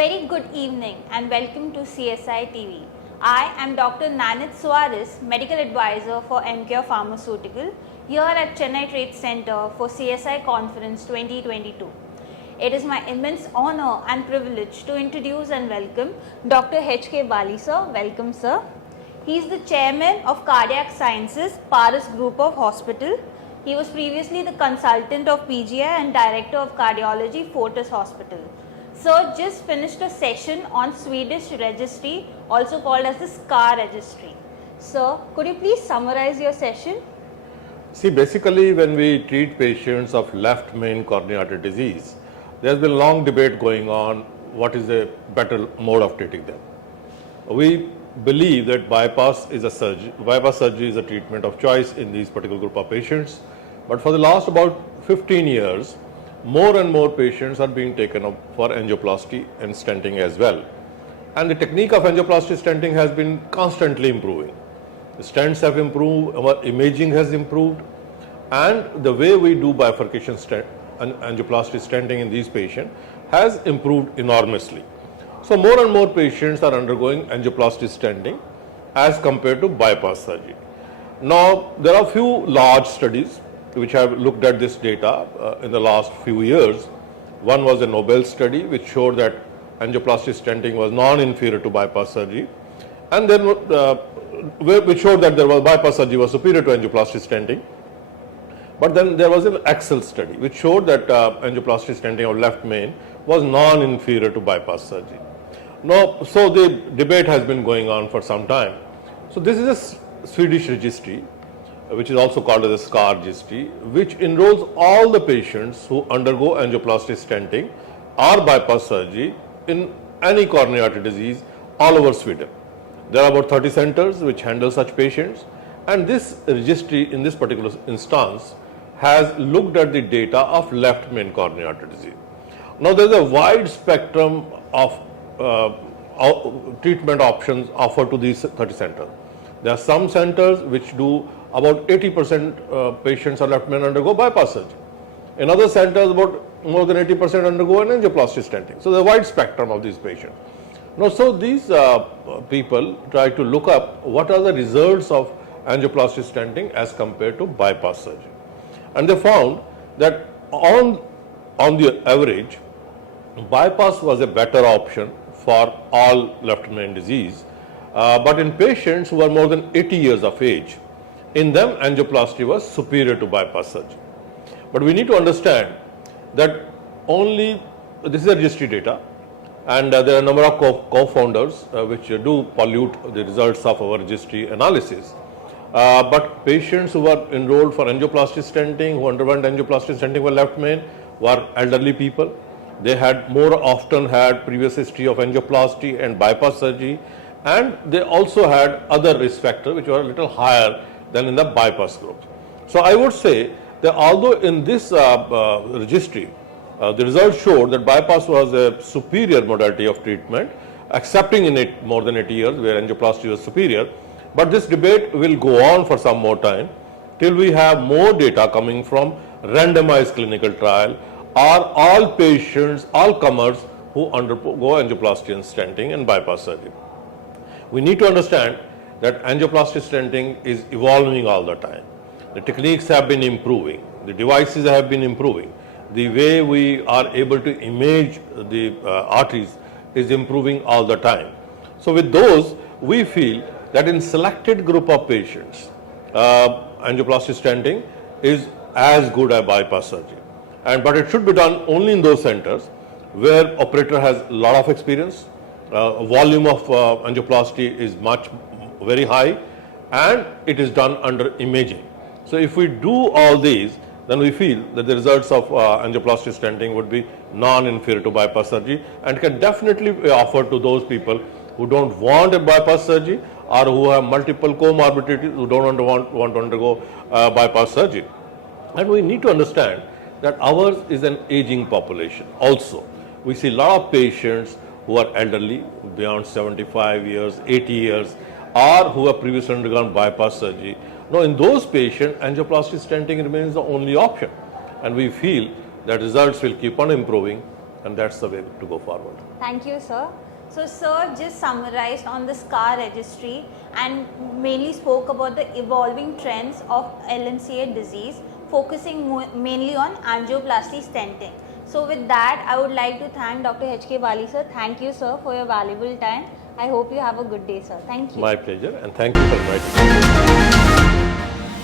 very good evening and welcome to CSI TV. I am Dr. Nanit Suarez, Medical Advisor for EMCURE Pharmaceutical here at Chennai Trade Center for CSI Conference 2022. It is my immense honor and privilege to introduce and welcome Dr. H.K. Bali sir. Welcome sir. He is the Chairman of Cardiac Sciences, Paris Group of Hospital. He was previously the consultant of PGI and Director of Cardiology, Fortis Hospital. Sir just finished a session on Swedish registry, also called as the SCAR registry. Sir, could you please summarize your session? See, basically when we treat patients of left main coronary artery disease, there has been long debate going on what is a better mode of treating them. We believe that bypass surgery is a treatment of choice in these particular group of patients. But for the last about 15 years, more and more patients are being taken up for angioplasty and stenting as well. And the technique of angioplasty stenting has been constantly improving. The stents have improved, our imaging has improved, and the way we do bifurcation and angioplasty stenting in these patients has improved enormously. So more and more patients are undergoing angioplasty stenting as compared to bypass surgery. Now there are few large studies which have looked at this data in the last few years. One was a Nobel study which showed that angioplasty stenting was non-inferior to bypass surgery, and then which showed that bypass surgery was superior to angioplasty stenting. But then there was an Excel study which showed that angioplasty stenting of left main was non-inferior to bypass surgery. Now, so the debate has been going on for some time. So this is a Swedish registry, which is also called as a SCAR registry, which enrolls all the patients who undergo angioplasty stenting or bypass surgery in any coronary artery disease all over Sweden. There are about 30 centers which handle such patients, and this registry in this particular instance has looked at the data of left main coronary artery disease. Now there is a wide spectrum of treatment options offered to these 30 centers. There are some centers which do about 80% patients of left main undergo bypass surgery. In other centers, about more than 80% undergo an angioplasty stenting. So, there is a wide spectrum of these patients. Now, so these people try to look up what are the results of angioplasty stenting as compared to bypass surgery. And they found that on the average, bypass was a better option for all left main disease. But in patients who are more than 80 years of age, in them angioplasty was superior to bypass surgery. But we need to understand that this is a registry data, and there are a number of co-founders which do pollute the results of our registry analysis. But patients who were enrolled for angioplasty stenting, who underwent angioplasty stenting for left main, were elderly people. They had more often had previous history of angioplasty and bypass surgery, and they also had other risk factors which were a little higher than in the bypass group. So I would say that although in this registry, the results showed that bypass was a superior modality of treatment, accepting in it more than 80 years where angioplasty was superior, but this debate will go on for some more time till we have more data coming from randomized clinical trial or all patients, all comers who undergo angioplasty and stenting and bypass surgery. We need to understand that angioplasty stenting is evolving all the time. The techniques have been improving, the devices have been improving, the way we are able to image the arteries is improving all the time. So with those, we feel that in selected group of patients, angioplasty stenting is as good as bypass surgery. But it should be done only in those centers where operator has a lot of experience, volume of angioplasty is very high, and it is done under imaging. So if we do all these, then we feel that the results of angioplasty stenting would be non-inferior to bypass surgery and can definitely be offered to those people who don't want a bypass surgery or who have multiple comorbidities who don't want to undergo bypass surgery. And we need to understand that ours is an aging population also. We see a lot of patients who are elderly, beyond 75 years, 80 years, or who have previously undergone bypass surgery. Now, in those patients, angioplasty stenting remains the only option, and we feel that results will keep on improving and that's the way to go forward. Thank you, sir. So, sir just summarized on the SCAR registry and mainly spoke about the evolving trends of LMCA disease, focusing mainly on angioplasty stenting. So, with that, I would like to thank Dr. H.K. Bali, sir. Thank you, sir, for your valuable time. I hope you have a good day, sir. Thank you. My pleasure, and thank you for inviting me.